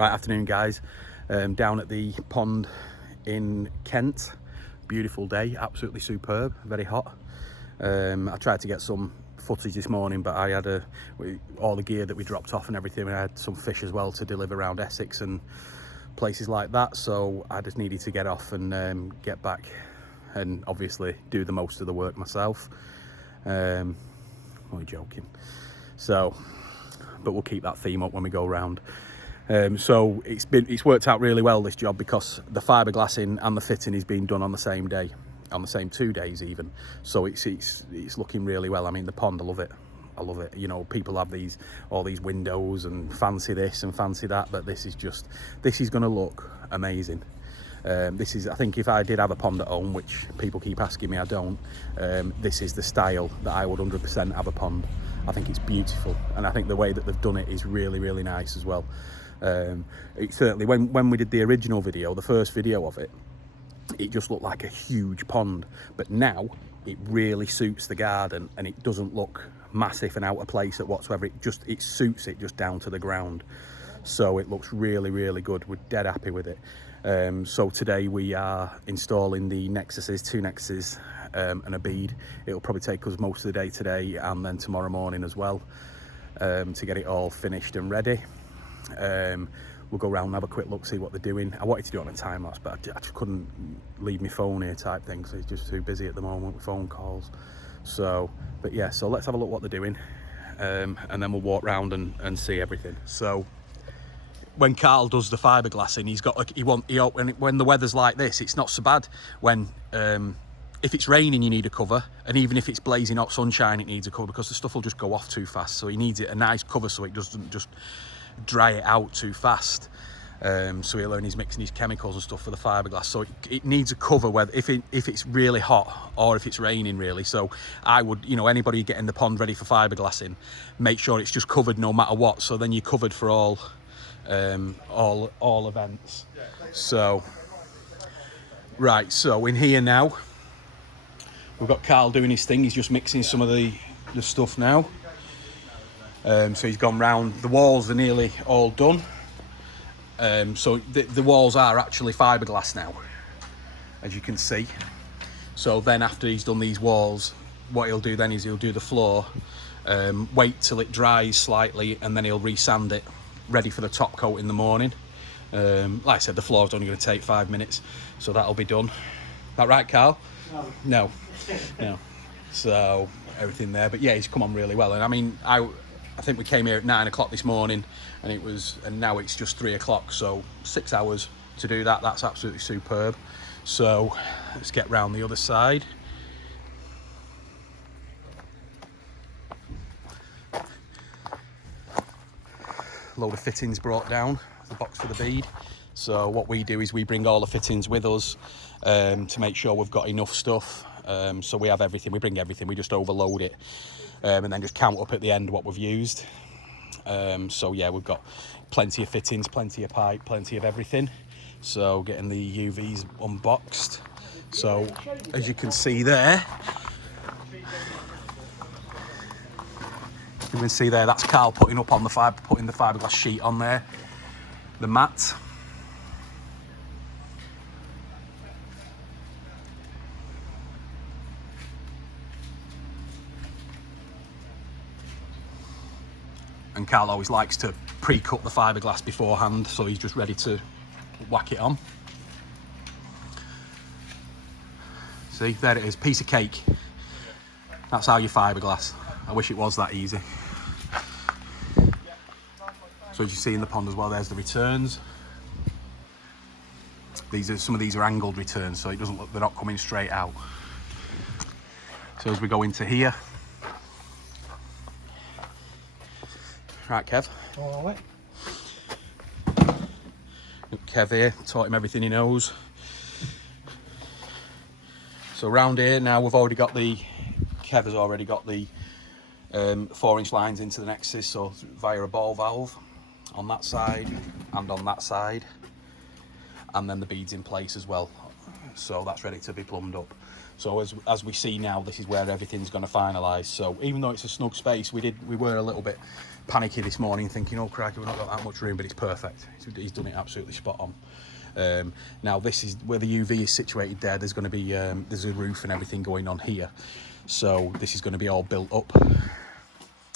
Right, afternoon guys, down at the pond in Kent. Beautiful day, absolutely superb, very hot. I tried to get some footage this morning, but I had all the gear that we dropped off and everything. I had some fish as well to deliver around Essex and places like that, so I just needed to get off and get back and obviously do the most of the work myself. Only joking. So, but we'll keep that theme up when we go around. So it's worked out really well, this job, because the fiberglassing and the fitting is being done on the same day, on the same 2 days even. So it's looking really well. I mean, the pond, I love it. I love it. You know, people have all these windows and fancy this and fancy that, but this is going to look amazing. I think if I did have a pond at home, which people keep asking me, I don't, this is the style that I would 100% have a pond. I think it's beautiful, and I think the way that they've done it is really, really nice as well. It certainly, when we did the original video, the first video of it, it just looked like a huge pond, but now it really suits the garden and it doesn't look massive and out of place at whatsoever. It suits it just down to the ground, so it looks really, really good. We're dead happy with it. So today we are installing the Nexuses, 2 Nexuses and a bead. It'll probably take us most of the day today and then tomorrow morning as well, to get it all finished and ready. We'll go around and have a quick look, see what they're doing. I wanted to do it on a time lapse, but I just couldn't leave my phone here type thing, so it's just too busy at the moment with phone calls. So, but yeah, so let's have a look what they're doing, and then we'll walk around and see everything. So when Carl does the fiberglassing, he's got like, when the weather's like this, it's not so bad. When if it's raining, you need a cover, and even if it's blazing hot sunshine, it needs a cover, because the stuff will just go off too fast. So he needs it a nice cover so it doesn't just dry it out too fast. So he's mixing his chemicals and stuff for the fiberglass, so it needs a cover whether if it's really hot or if it's raining really. So I would, anybody getting the pond ready for fiberglassing, make sure it's just covered no matter what, so then you're covered for all events. So right, so in here now we've got Carl doing his thing. He's just mixing some of the stuff now. So he's gone round. The walls are nearly all done. So the walls are actually fiberglass now, as you can see. So then after he's done these walls, what he'll do then is he'll do the floor, wait till it dries slightly, and then he'll re-sand it, ready for the top coat in the morning. Like I said, the floor's only going to take 5 minutes, so that'll be done. That right, Carl? No. No. So everything there, but yeah, he's come on really well. And I mean, I think we came here at 9 o'clock this morning, and now it's just 3 o'clock, so 6 hours to do that. That's absolutely superb. So let's get round the other side. Load of fittings brought down, the box for the bead. So what we do is we bring all the fittings with us, to make sure we've got enough stuff. So we have everything, we bring everything, we just overload it, and then just count up at the end what we've used. So yeah, we've got plenty of fittings, plenty of pipe, plenty of everything. So getting the UVs unboxed. So as you can see there, that's Carl putting the fiberglass sheet on there, the mat. And Carl always likes to pre-cut the fiberglass beforehand, so he's just ready to whack it on. See, there it is, piece of cake. That's how you fiberglass. I wish it was that easy. So as you see in the pond as well, there's the returns. Some of these are angled returns, so it doesn't look, they're not coming straight out. So as we go into here, right, Kev? All right. Kev here, taught him everything he knows. So around here now, Kev has already got the 4-inch lines into the Nexus, so via a ball valve on that side and on that side, and then the beads in place as well. So that's ready to be plumbed up. So as we see now, this is where everything's going to finalise. So even though it's a snug space, we were a little bit panicky this morning, thinking, oh crikey, we've not got that much room, but it's perfect. He's done it absolutely spot on. Now this is where the UV is situated there. There's going to be there's a roof and everything going on here, so this is going to be all built up,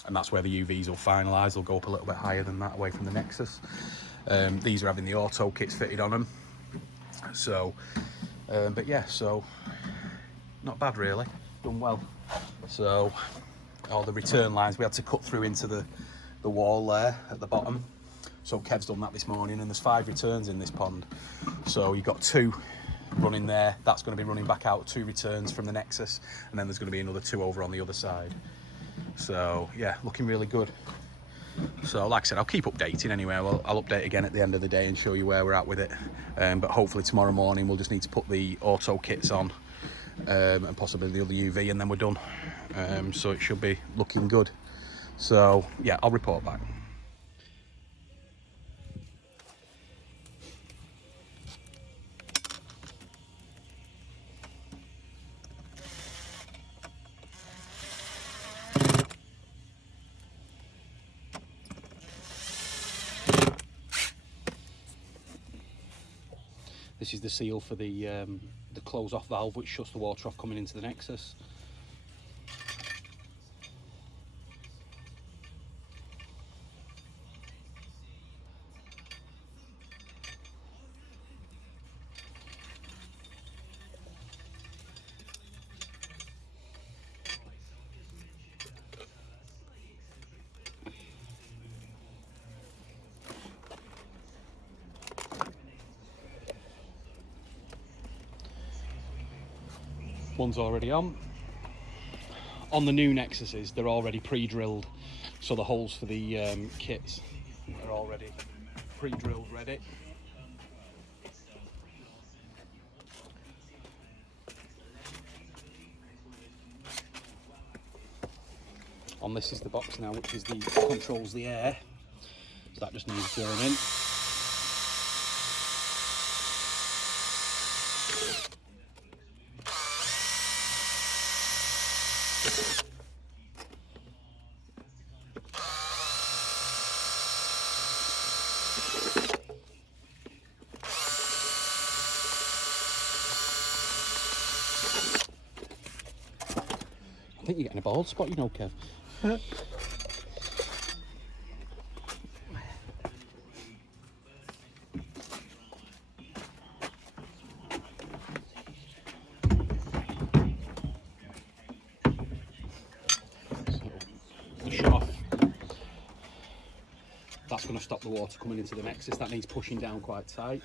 and that's where the UVs will finalise. They'll go up a little bit higher than that, away from the Nexus. These are having the auto kits fitted on them, so but yeah, so not bad really, done well. So all the return lines we had to cut through into the wall there at the bottom. So Kev's done that this morning, and there's 5 returns in this pond. So you've got 2 running there. That's going to be running back out, 2 returns from the Nexus, and then there's going to be another 2 over on the other side. So yeah, looking really good. So like I said, I'll keep updating anyway. I'll update again at the end of the day and show you where we're at with it. But hopefully tomorrow morning we'll just need to put the auto kits on, and possibly the other UV, and then we're done. So it should be looking good. So yeah, I'll report back. This is the seal for the close-off valve, which shuts the water off coming into the Nexus. One's already on. On the new Nexuses, they're already pre-drilled, so the holes for the kits are already pre-drilled ready. On this is the box now, which is the controls the air, so that just needs drilling in. I think you're getting a bald spot, you know, Kev. The shut off. That's going to stop the water coming into the Nexus. That needs pushing down quite tight.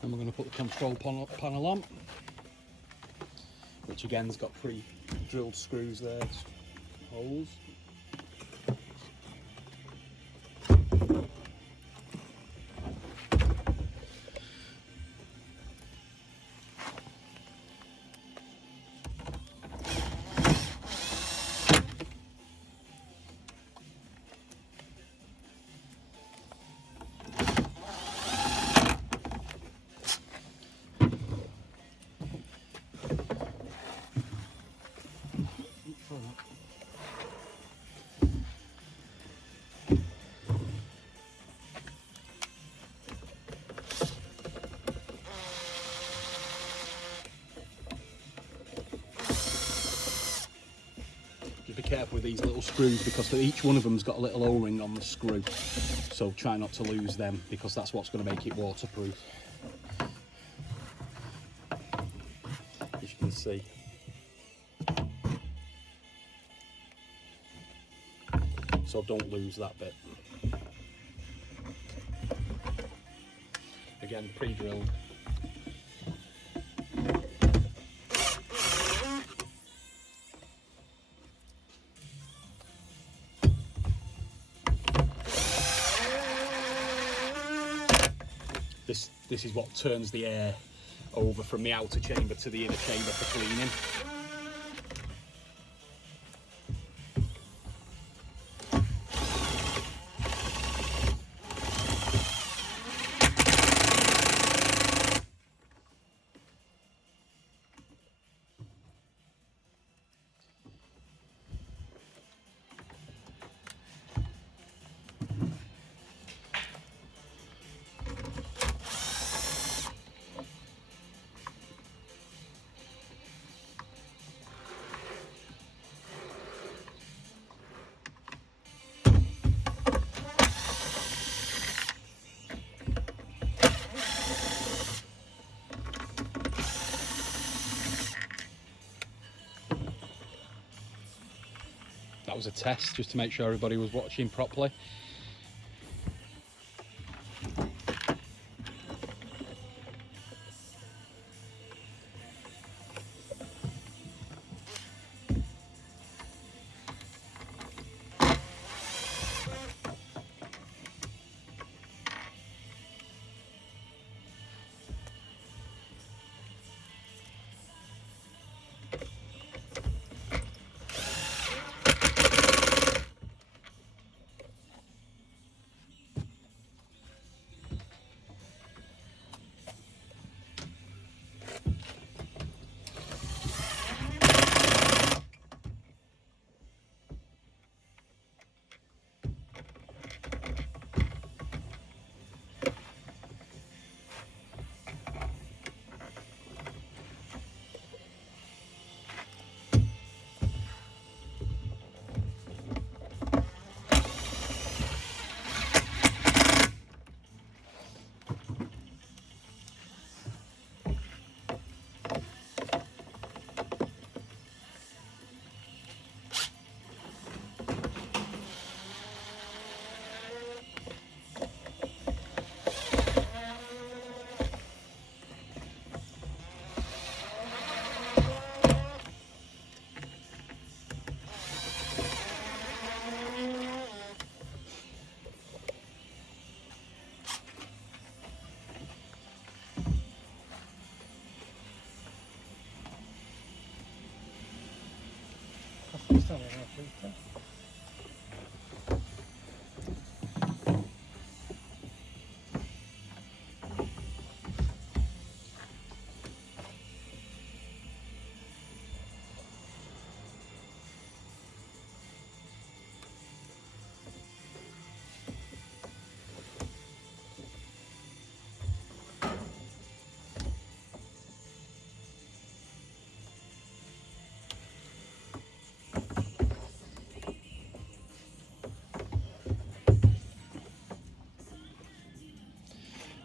And we're going to put the control panel on, which again has got pre-drilled screws there, holes. Be careful with these little screws because each one of them's got a little O-ring on the screw, so try not to lose them because that's what's going to make it waterproof. see. So don't lose that bit. Again, pre-drilled. This is what turns the air over from the outer chamber to the inner chamber for cleaning. That was a test just to make sure everybody was watching properly.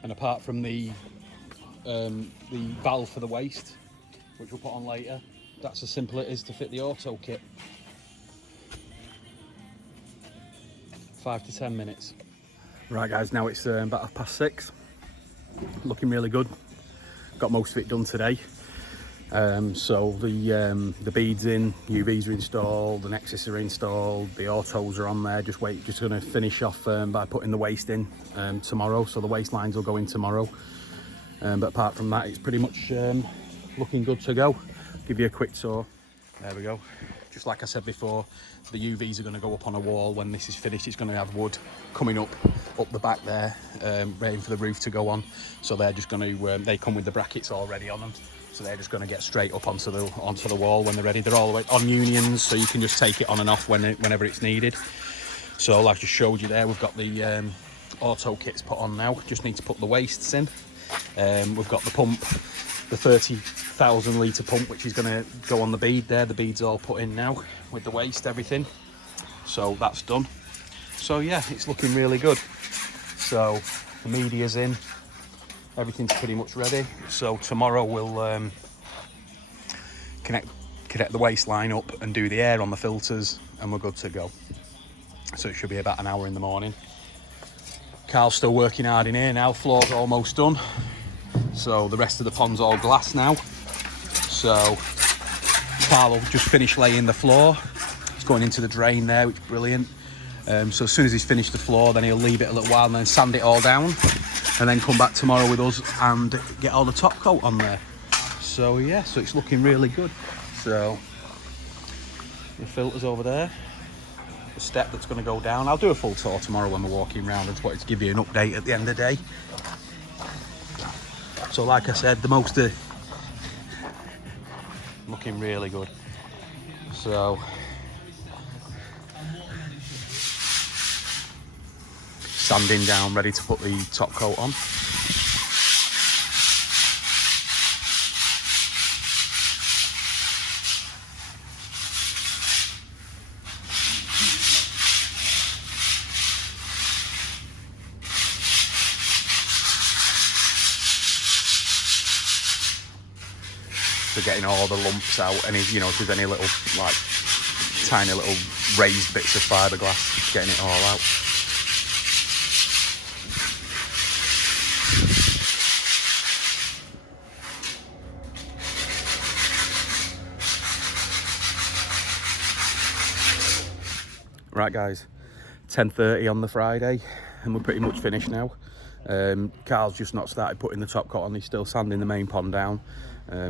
And apart from the valve for the waste, which we'll put on later, that's as simple it is to fit the auto kit. 5 to 10 minutes. Right guys, now it's about 6:30. Looking really good. Got most of it done today. So the beads in, UVs are installed, the Nexus are installed, the autos are on there. Just going to finish off by putting the waste in tomorrow. So the waste lines will go in tomorrow. But apart from that, it's pretty much looking good to go. Give you a quick tour. There we go. Just like I said before, the UVs are going to go up on a wall when this is finished. It's going to have wood coming up the back there, ready for the roof to go on. So they're just going to, they come with the brackets already on them. So they're just going to get straight up onto the wall when they're ready. They're all the way on unions, so you can just take it on and off whenever it's needed. So like I just showed you there, we've got the auto kits put on now. Just need to put the wastes in. We've got the pump, the 30,000 litre pump, which is going to go on the bead there. The bead's all put in now with the waste, everything. So that's done. So yeah, it's looking really good. So the media's in. Everything's pretty much ready. So tomorrow we'll connect the waistline up and do the air on the filters, and we're good to go. So it should be about an hour in the morning. Carl's still working hard in here now. Floor's almost done, so the rest of the pond's all glass now. So Carl will just finish laying the floor. It's going into the drain there, which is brilliant. So as soon as he's finished the floor, then he'll leave it a little while and then sand it all down, and then come back tomorrow with us and get all the top coat on there. So yeah, so it's looking really good. So the filter's over there, the step that's going to go down. I'll do a full tour tomorrow when we're walking around. I just wanted to give you an update at the end of the day. So like I said, the most looking really good. So sanding down, ready to put the top coat on. So getting all the lumps out, and you know, if there's any little, like, tiny little raised bits of fiberglass, getting it all out. Right guys, 10:30 on the Friday, and we're pretty much finished now. Carl's just not started putting the top coat on. He's still sanding the main pond down,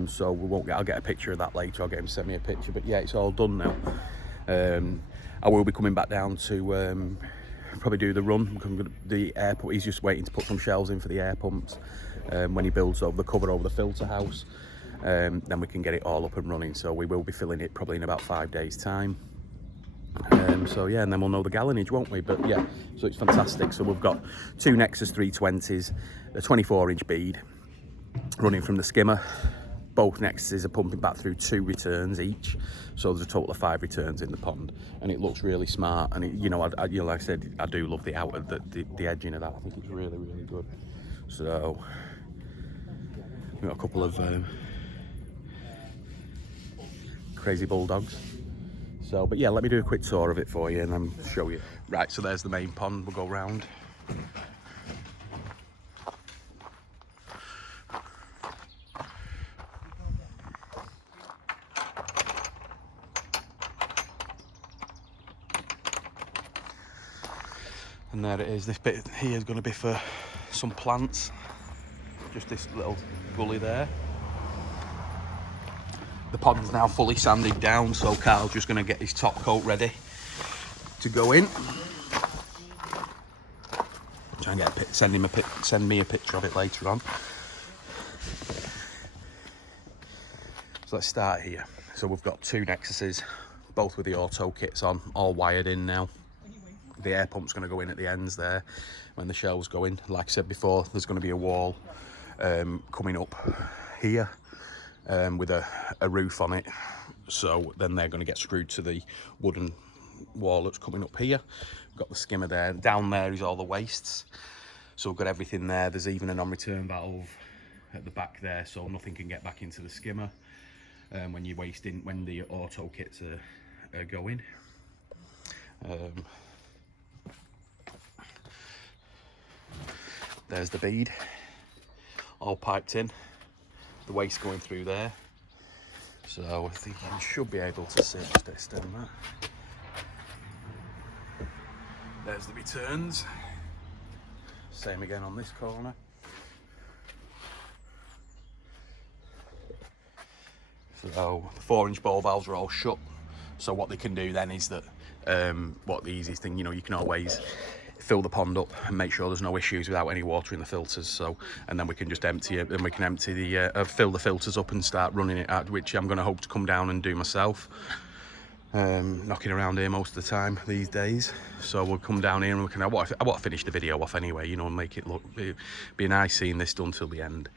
so I'll get a picture of that later. I'll get him to send me a picture, but yeah, it's all done now. I will be coming back down to probably do the run. The air pump, he's just waiting to put some shelves in for the air pumps. When he builds over the cover over the filter house, then we can get it all up and running. So we will be filling it probably in about 5 days time. So yeah, and then we'll know the gallonage, won't we? But yeah, so it's fantastic. So we've got 2 Nexus 320s, a 24-inch bead running from the skimmer. Both Nexuses are pumping back through 2 returns each, so there's a total of 5 returns in the pond, and it looks really smart. And it, you know, like I said, I do love the outer, the edging of that. I think it's really, really good. So we've got a couple of crazy bulldogs. So, but yeah, let me do a quick tour of it for you and then show you. Right, so there's the main pond. We'll go round. And there it is. This bit here is going to be for some plants. Just this little gully there. The pond's now fully sanded down, so Carl's just going to get his top coat ready to go in. Try and get send me a picture of it later on. So let's start here. So we've got 2 Nexuses, both with the auto kits on, all wired in now. The air pump's going to go in at the ends there when the shelves go in. Like I said before, there's going to be a wall coming up here. With a roof on it, so then they're going to get screwed to the wooden wall that's coming up here. We've got the skimmer there. Down there is all the wastes, so we've got everything there. There's even a non-return valve at the back there, so nothing can get back into the skimmer when you're wasting, when the auto kits are going. There's the bead, all piped in. The waste going through there, so I think you should be able to see. Just extend that. There's the returns. Same again on this corner. So the 4-inch ball valves are all shut. So what they can do then is that what the easiest thing, you know, you can always fill the pond up and make sure there's no issues without any water in the filters. So, and then we can just empty it, and we can empty the fill the filters up and start running it out, which I'm going to hope to come down and do myself. Knocking around here most of the time these days, so we'll come down here and we can. I want to finish the video off anyway, you know, and make it look be nice seeing this done till the end.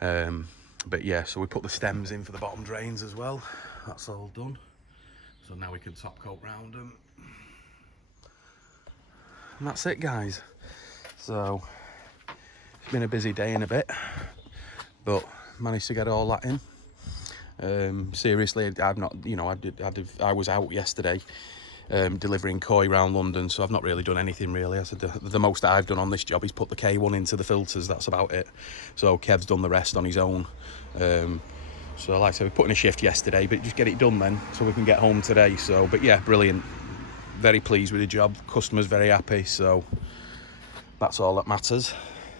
But yeah, so we put the stems in for the bottom drains as well. That's all done. So now we can top coat round them. And that's it, guys. So it's been a busy day and a bit, but managed to get all that in. Seriously, I've not, you know, I was out yesterday delivering koi around London, so I've not really done anything really. I said the most that I've done on this job is put the K1 into the filters, that's about it. So Kev's done the rest on his own. So like I said, we put in a shift yesterday, but just get it done then so we can get home today. So, but yeah, brilliant. Very pleased with the job. Customers very happy, so that's all that matters.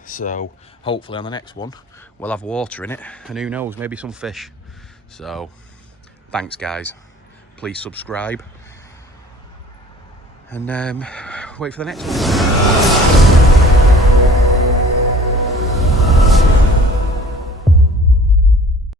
So hopefully on the next one we'll have water in it, and who knows, maybe some fish. So thanks guys, please subscribe and wait for the next one.